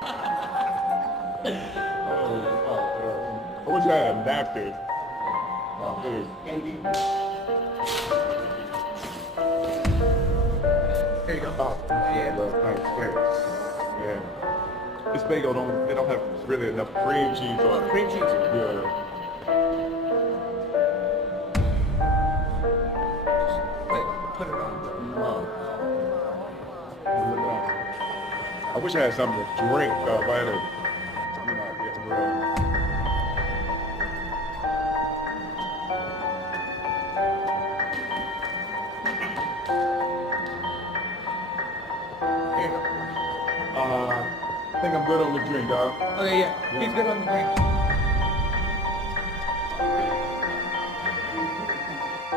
I wish I had a napkin. Here you go. Oh, yeah, that's nice. Yeah. This bagel they don't have really enough cream cheese on it. Cream cheese. Yeah. Wait, put it on. I wish I had something to drink. If I had a, I'm not getting real. Here you go. I think I'm good on the drink, dog. Okay, yeah. He's good on the drink.